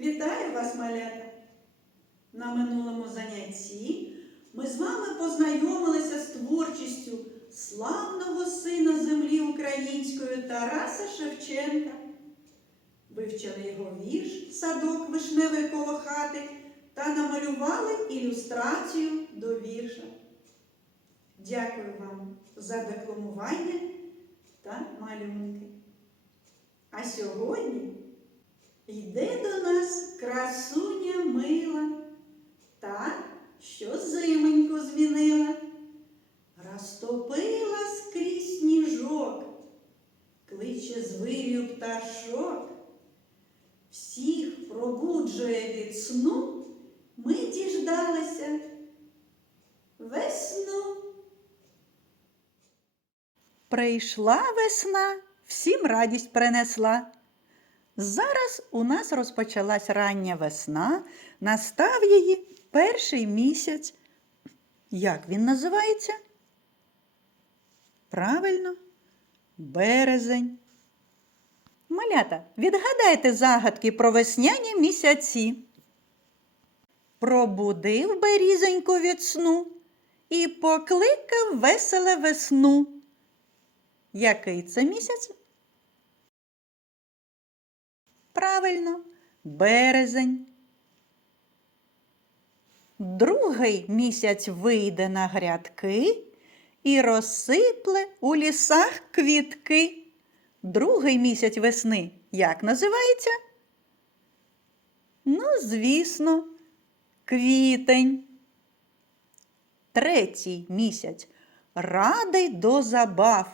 Вітаю вас, малята! На минулому занятті ми з вами познайомилися з творчістю славного сина землі української Тараса Шевченка. Вивчили його вірш Садок вишневий коло хати та намалювали ілюстрацію до вірша. Дякую вам за декламування та малюнки. А сьогодні пробуджує від сну, ми діждалися весну. Прийшла весна, всім радість принесла. Зараз у нас розпочалась рання весна, настав її перший місяць. Як він називається? Правильно, березень. Малята, відгадайте загадки про весняні місяці. Пробудив берізоньку від сну і покликав веселе весну. Який це місяць? Правильно, березень. Другий місяць вийде на грядки і розсипле у лісах квітки. Другий місяць весни як називається? Ну, звісно, квітень. Третій місяць радий до забав,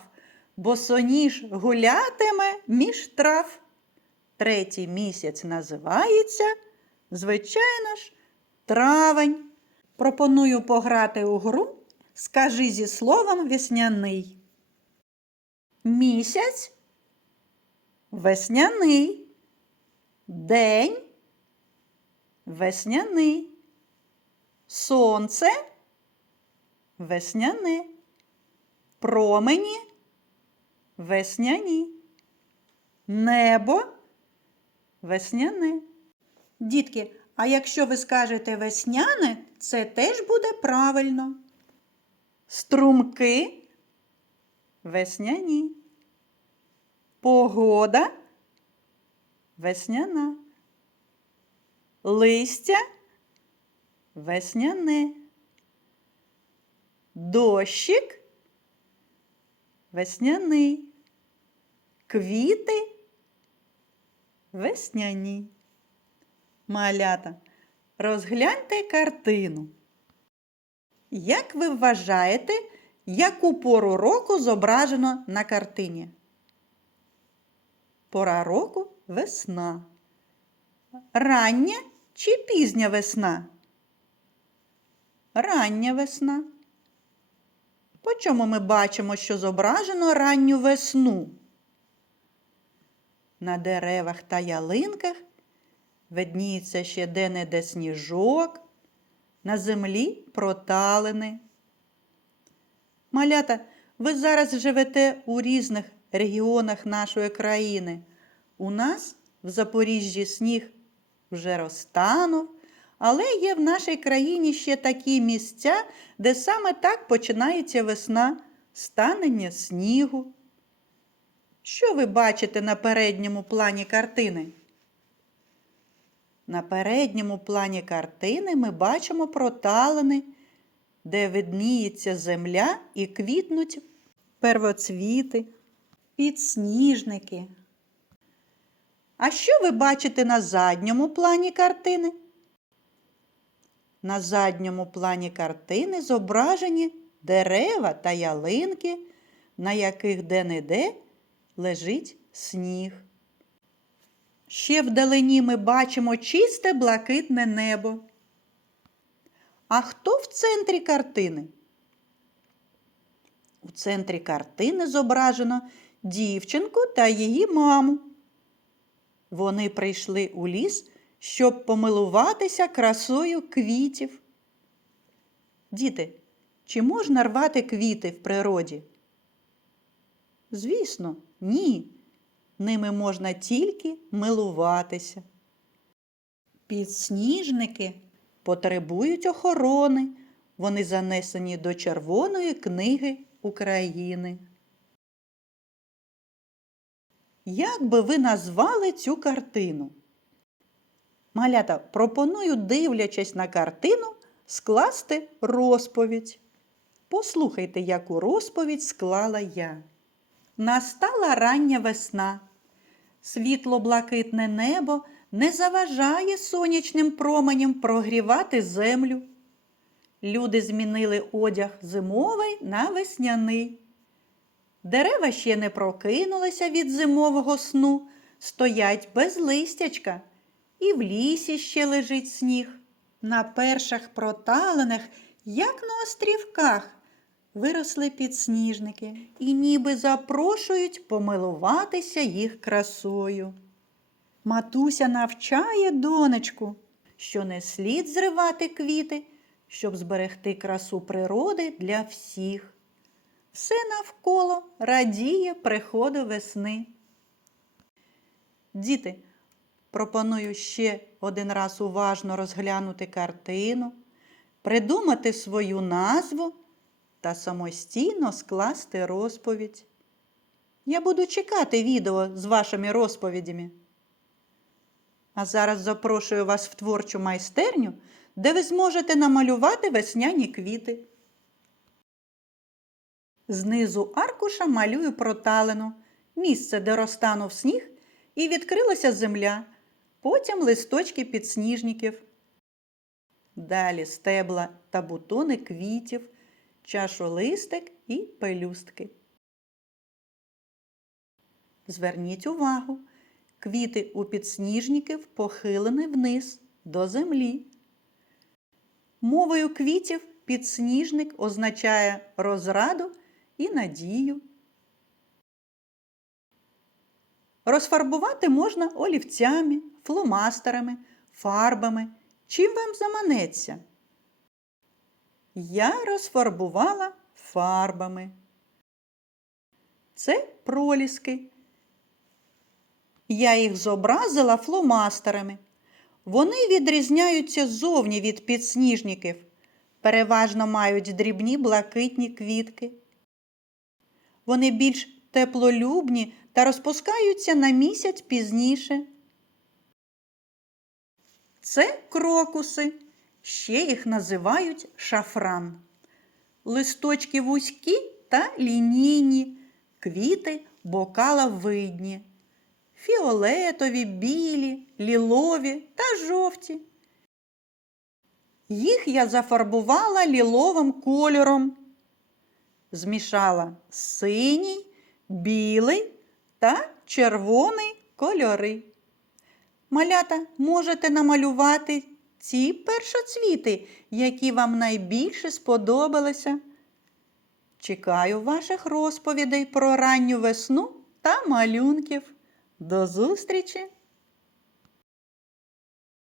бо соніж гулятиме між трав. Третій місяць називається, звичайно ж, травень. Пропоную пограти у гру Скажи зі словом весняний. Місяць весняний. День весняний. Сонце весняне. Промені весняні. Небо весняне. Дітки, а якщо ви скажете весняне, це теж буде правильно. Струмки весняні. Погода весняна. Листя весняне. Дощик весняний. Квіти весняні. Малята, розгляньте картину. Як ви вважаєте, яку пору року зображено на картині? Пора року весна. Рання чи пізня весна? Рання весна. По чому ми бачимо, що зображено ранню весну? На деревах та ялинках видніється ще де-не-де сніжок, на землі проталини. Малята, ви зараз живете у різних регіонах нашої країни. У нас в Запоріжжі сніг вже розтанув, але є в нашій країні ще такі місця, де саме так починається весна, станення снігу. Що ви бачите на передньому плані картини? На передньому плані картини ми бачимо проталини, де видніється земля і квітнуть первоцвіти, підсніжники. А що ви бачите на задньому плані картини? На задньому плані картини зображені дерева та ялинки, на яких де-не-де лежить сніг. Ще вдалині ми бачимо чисте блакитне небо. А хто в центрі картини? У центрі картини зображено дівчинку та її маму. Вони прийшли у ліс, щоб помилуватися красою квітів. Діти, чи можна рвати квіти в природі? Звісно, ні. Ними можна тільки милуватися. Підсніжники потребують охорони. Вони занесені до Червоної книги України. Як би ви назвали цю картину? Малята, пропоную, дивлячись на картину, скласти розповідь. Послухайте, яку розповідь склала я. Настала рання весна. Світло-блакитне небо не заважає сонячним променям прогрівати землю. Люди змінили одяг зимовий на весняний. Дерева ще не прокинулися від зимового сну, стоять без листячка, і в лісі ще лежить сніг. На перших проталинах, як на острівках, виросли підсніжники і ніби запрошують помилуватися їх красою. Матуся навчає донечку, що не слід зривати квіти, щоб зберегти красу природи для всіх. Все навколо радіє приходу весни. Діти, пропоную ще один раз уважно розглянути картину, придумати свою назву та самостійно скласти розповідь. Я буду чекати відео з вашими розповідями. А зараз запрошую вас в творчу майстерню, де ви зможете намалювати весняні квіти. Знизу аркуша малюю проталину, місце, де розтанув сніг, і відкрилася земля, потім листочки підсніжників. Далі стебла та бутони квітів, чашолистик і пелюстки. Зверніть увагу, квіти у підсніжників похилені вниз до землі. Мовою квітів підсніжник означає розраду і надію. Розфарбувати можна олівцями, фломастерами, фарбами. Чим вам заманеться? Я розфарбувала фарбами. Це проліски. Я їх зобразила фломастерами. Вони відрізняються зовні від підсніжників. Переважно мають дрібні блакитні квітки. Вони більш теплолюбні та розпускаються на місяць пізніше. Це крокуси, ще їх називають шафран. Листочки вузькі та лінійні, квіти бокаловидні, фіолетові, білі, лілові та жовті. Їх я зафарбувала ліловим кольором. Змішала синій, білий та червоний кольори. Малята можете намалювати ці першоцвіти, які вам найбільше сподобалися. Чекаю ваших розповідей про ранню весну та малюнків. До зустрічі!